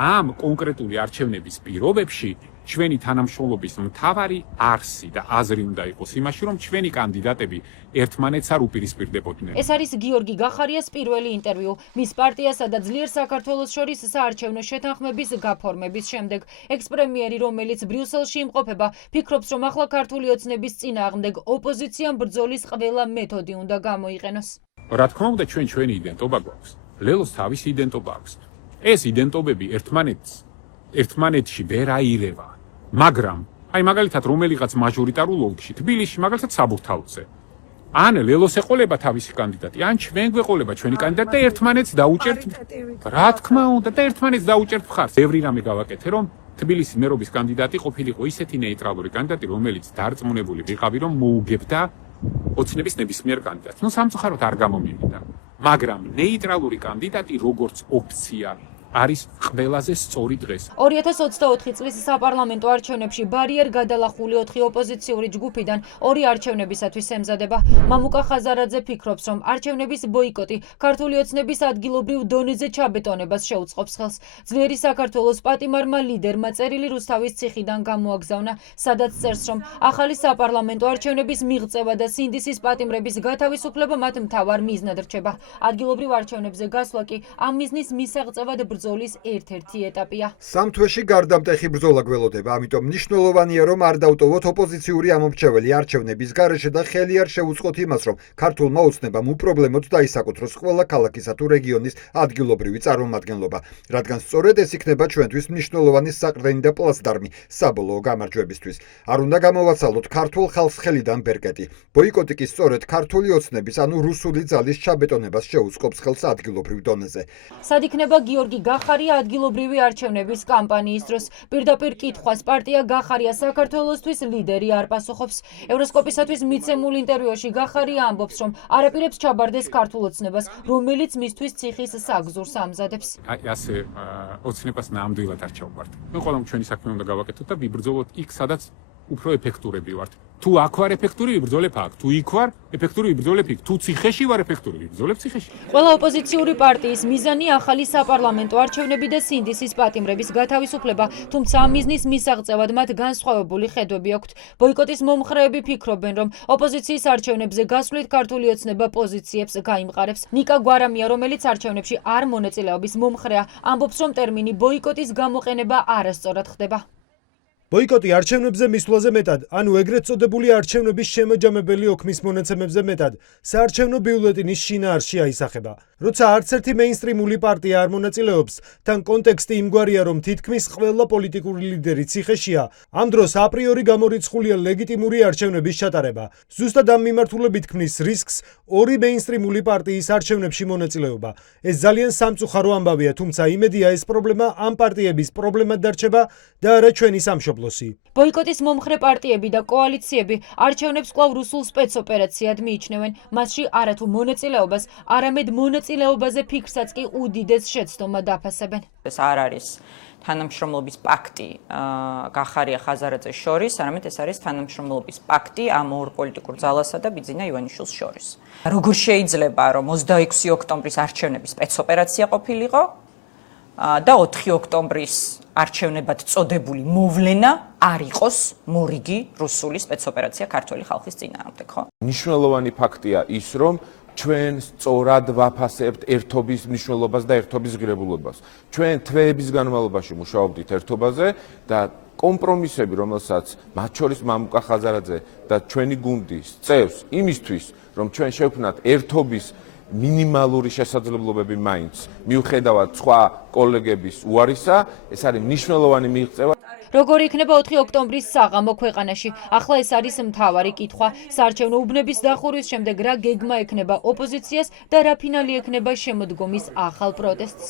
ამ კონკრეტული არჩევნების პირობებში ჩვენი თანამშრომლობის მთავარი არსი და აზრი უნდა იყოს იმაში, რომ ჩვენი კანდიდატები ერთმანეთს არ უპირისპირდებოდნენ. ეს არის გიორგი გახარიას პირველი ინტერვიუ მის პარტიასა და ძლიერ საქართველოს შორის საარჩევნო შეთანხმების გაფორმების შემდეგ. ექს-პრემიერი, რომელიც ბრიუსელში იმყოფება, ფიქრობს, რომ ახლა ქართული ოცნების წინააღმდეგ ოპოზიციამ ბრძოლის ყველა მეთოდი უნდა გამოიყენოს. რა თქმა უნდა, ჩვენი იდენტობა გვაქვს. ლელოს თავისი იდენტობა აქვს. ეს იდენტობები ერთმანეთში ვერ აირევა. მაგრამ, მაგალითად, რომელიღაც მაჟორიტარულ ოლქში, თბილისში, მაგალითად, საბურთალოზე. ან ლელოს ეყოლება თავისი კანდიდატი, ან ჩვენ გვეყოლება ჩვენი კანდიდატი და ერთმანეთს დაუჭერთ. რა თქმა უნდა, და ერთმანეთს დაუჭერთ მხარს. ბევრი რამე გავაკეთე, რომ თბილისის მერობის კანდიდატი ყოფილიყო ისეთი ნეიტრალური კანდიდატი, რომელიც დარწმუნებული ვიყავი, რომ მოუგებდა ოცნების ნებისმიერ კანდიდატს. სამწუხაროდ არ გამომივიდა. მაგრამ ნეიტრალური კანდიდატი როგორც ოფცია არის ყველაზე სწორი დღეს. 2024 წლის საპარლამენტო არჩევნებში ბარიერ გადალახული 4 ოპოზიციური ჯგუფიდან 2 არჩევნებისათვის ემზადება. მამუკა ხაზარაძე ფიქრობს, რომ არჩევნების ბოიკოტი ქართული ოცნების ადგილობრივ დონეზე ჩაბეტონებას შეუწყობს ხელს. ძლიერი საქართველოს პატიმარმა ლიდერმა წერილი რუსთავის ციხიდან გამოაგზავნა, სადაც წერს, რომ ახალი საპარლამენტო არჩევნების მიღწევა და სინდისის პატიმრების გათავისუფლება მათ მთავარ მიზნად რჩება. ადგილობრივ არჩევნებზე გასვლა კი ამ მიზნის მისაღწევად ბრძოლის ერთ-ერთი ეტაპია. სამ თვეში გარდამტეხი ბრძოლა გველოდება, ამიტომ მნიშვნელოვანია, რომ არ დავტოვოთ ოპოზიციური ამომრჩეველი არჩევნების გარეშე და ხელი არ შევუწყოთ იმას, რომ ქართულმა ოცნებამ უპრობლემოდ დაისაკუთროს ყველა ქალაქისა თუ რეგიონის ადგილობრივი წარმომადგენლობა, რადგან სწორედ ეს იქნება ჩვენთვის მნიშვნელოვანი საყრდენი და პლაცდარმი საბოლოო გამარჯვებისთვის. არ უნდა გამოვაცალოთ ქართულ ხალხს ხელიდან ბერკეტი. ბოიკოტი კი სწორედ ქართული ოცნების, ანუ რუსული ძალის ჩაბეტონებას შეუწყობს ხელს ადგილობრივ დონეზე. სად იქნება გიორგი გახარია ადგილობრივი არჩევნების კამპანიის დროს? პირდაპირ კითხვას პარტია გახარია საქართველოსთვის ლიდერი არ პასუხობს. ევროსკოპისათვის მიცემულ ინტერვიუში გახარია ამბობს, რომ არაპირებს ჩაბარდეს ქართულ ოცნებას, რომელიც მისთვის ციხის საგზურს ამზადებს. ასე ოცნებას ნამდვილად არ ჩავყართ. მე ყველამ ჩვენი საქმე უნდა გავაკეთოთ და ვიბრძოლოთ იქ, სადაც უფრო ეფექტურები ვართ. თუ აქ ვარ ეფექტური, ვიბრძოლებ აქ. თუ იქ ვარ ეფექტური, ვიბრძოლებ იქ. თუ ციხეში ვარ ეფექტური, ვიბრძოლებ ციხეში. ყველა ოპოზიციური პარტიის მიზანი ახალი საპარლამენტო არჩევნები და სინდისის პატიმრების გათავისუფლება, თუმცა ამ მიზნის მისაღწევად მათ განსხვავებული ხედვები აქვთ. ბოიკოტის მომხრეები ფიქრობენ, რომ ოპოზიციის არჩევნებზე გასვლით ქართული ოცნება პოზიციებს გაიმყარებს. ნიკა გვარამია, რომელიც არჩევნებში არ მონაწილეობის მომხრეა, ამბობს, რომ ტერმინი ბოიკოტის გამოყენება არასწორად ხდება. ბოიკოტი არჩევნებზე მისვლაზე მეტად, ანუ ეგრეთ წოდებული არჩევნების შემაჯამებელი ოქმის მონაცემებზე მეტად, საარჩევნო ბიულეტინის შინაარსში აისახება. როცა არც ერთი მეინსტრიმული პარტია არ მონაწილეობს, თან კონტექსტი იმგვარია, რომ თითქმის ყველა პოლიტიკური ლიდერი ციხეშია, ამ დროს აპრიორი გამორიცხულია ლეგიტიმური არჩევნების ჩატარება. ზუსტად ამ მიმართულებით ქმნის რისკს ორი მეინსტრიმული პარტიის არჩევნებში მონაწილეობა. ეს ძალიან სამწუხარო ამბავია, თუმცა იმედია ეს პრობლემა ამ პარტიების პრობლემად დარჩება და არა ჩვენი სამშობლოსი. ბოიკოტის მომხრე პარტიები და კოალიციები არჩევნებს კვლავ რუსულ სპეცოპერაციად მიიჩნევენ. მასში არათუ მონაწილეობას, არამედ მონაწილეობაზე ფიქრსაც კი უდიდეს შეცდომად აფასებენ. ეს არ არის თანამშრომლობის პაქტი გახარია ხაზარაძეს შორის, არამედ ეს არის თანამშრომლობის პაქტი ამ ორ პოლიტიკურ ძალასა და ბიძინა ივანიშვილს შორის. როგორ შეიძლება, რომ 26 ოქტომბრის არჩევნების სპეცოპერაცია ყოფილიყო და 4 ოქტომბრის არჩევნებად წოდებული მოვლენა არ იყოს მორიგი რუსული სპეცოპერაცია ქართული ხალხის წინააღმდეგ, ხო? მნიშვნელოვანი ფაქტია ის, რომ ჩვენ სწორად ვაფასებთ ერთობის მნიშვნელობას და ერთობის ღირებულებას. ჩვენ თვეების განმავლობაში მუშაობდით ერთობაზე და კომპრომისები, რომელსაც მათ შორის მამუკა ხაზარაძე და ჩვენი გუნდი წევს იმისთვის, რომ ჩვენ შევქმნათ ერთობის მინიმალური შესაძლებლობები მაინც მიუხედავად სხვა კოლეგების უარისა, ეს არის მნიშვნელოვანი მიღწევა. როგორი იქნება 4 ოქტომბრის საღამო ქვეყანაში? ახლა ეს არის მთავარი კითხვა. საარჩევნო უბნების დახურვის შემდეგ რა გეგმა ექნება ოპოზიციას და რა ფინალი ექნება შემოდგომის ახალ პროტესტს?